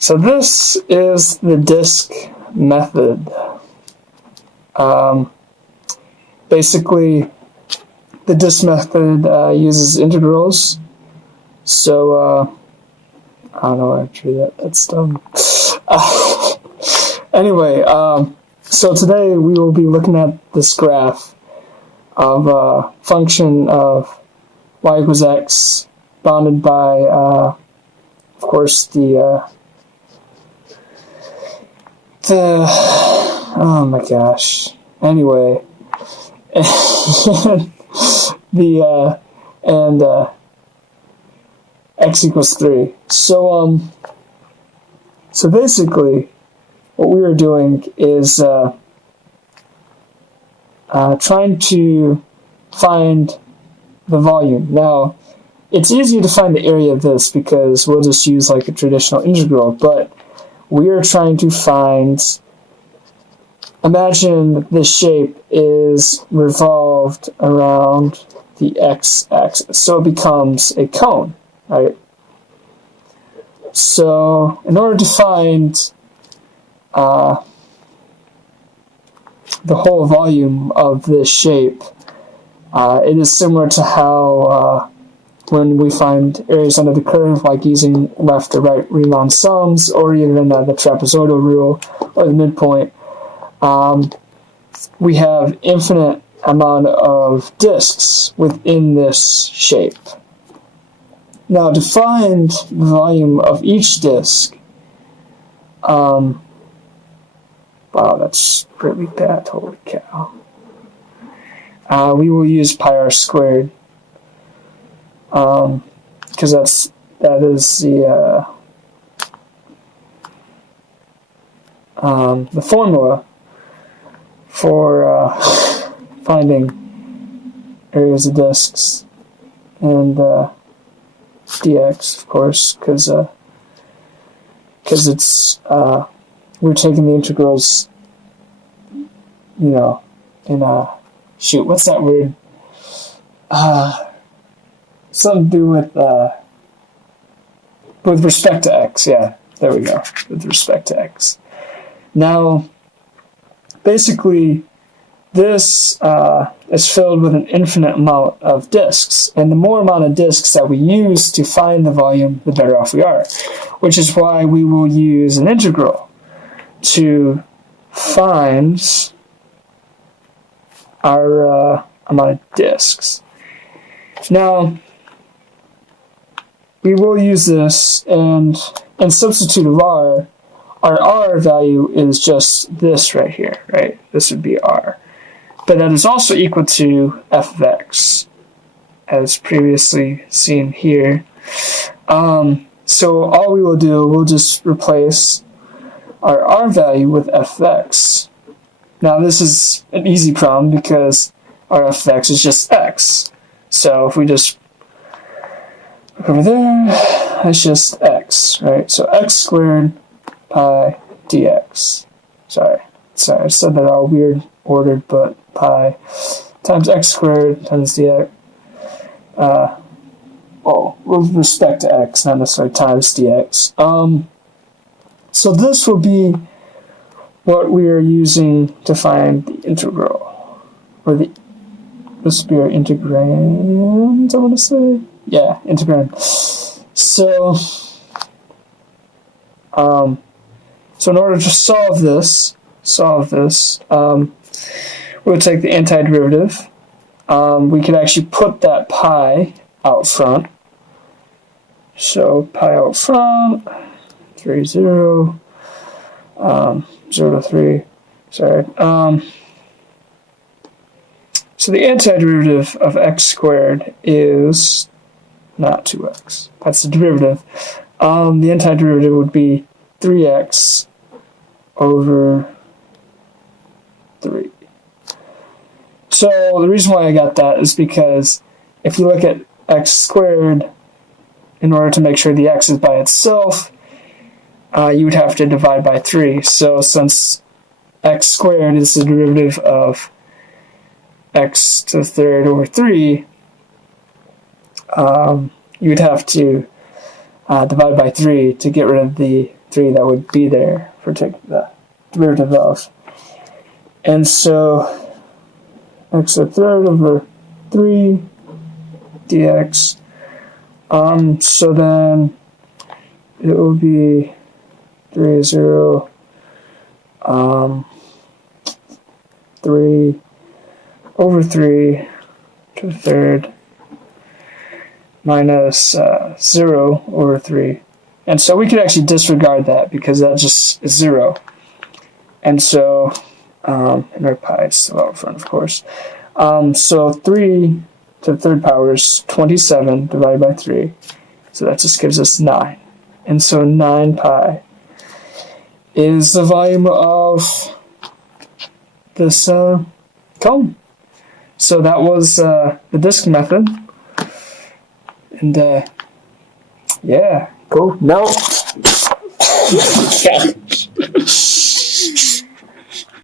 So this is the disk method. Basically, the disk method uses integrals. So, I don't know why I drew that. That's dumb. Anyway, so today we will be looking at this graph of a function of y equals x bounded by, of course, oh my gosh. Anyway, and x equals 3. So basically, what we are doing is trying to find the volume. Now, it's easy to find the area of this because we'll just use like a traditional integral, but we are trying to find, imagine this shape is revolved around the x-axis, so it becomes a cone, right? So, in order to find the whole volume of this shape, it is similar to how when we find areas under the curve, like using left to right Riemann sums, or even the trapezoidal rule, or the midpoint, we have infinite amount of disks within this shape. Now, to find the volume of each disk, wow, that's really bad, holy cow. We will use pi r squared, because that is the formula for finding areas of disks, and dx, of course, because it's we're taking the integrals, in shoot, what's that word? Something to do with respect to x. Yeah, there we go. With respect to x. Now, basically, this is filled with an infinite amount of disks, and the more amount of disks that we use to find the volume, the better off we are. Which is why we will use an integral to find our amount of disks. Now, we will use this, and in substitute of our r value is just this right here, right? This would be r. But that is also equal to f of x, as previously seen here. So all we will do, we'll just replace our r value with f of x. Now this is an easy problem because our f of x is just x. So if we just look over there, it's just x, right? So x squared pi dx. Sorry, I said that all weird ordered, but pi times x squared times dx. With respect to x, not necessarily times dx. So this will be what we are using to find the integral, or this will be our integrand, I want to say. Yeah, integrand. So in order to solve this, we'll take the antiderivative. We could actually put that pi out front. So pi out front, 3, 0, 0 to 3, sorry. So the antiderivative of x squared is not 2x. That's the derivative. The antiderivative would be 3x over 3. So the reason why I got that is because if you look at x squared, in order to make sure the x is by itself, you would have to divide by 3. So since x squared is the derivative of x to the third over 3, you would have to divide by 3 to get rid of the 3 that would be there for taking the derivative of. And so x a third over 3 dx. So then it will be 3, 0, 3 over 3 to the third minus 0 over 3. And so we could actually disregard that because that just is 0. And so, and our pi is still out front, of course. So 3 to the third power is 27 divided by 3. So that just gives us 9. And so 9 pi is the volume of this cone. So that was the disk method. And yeah, cool. Now,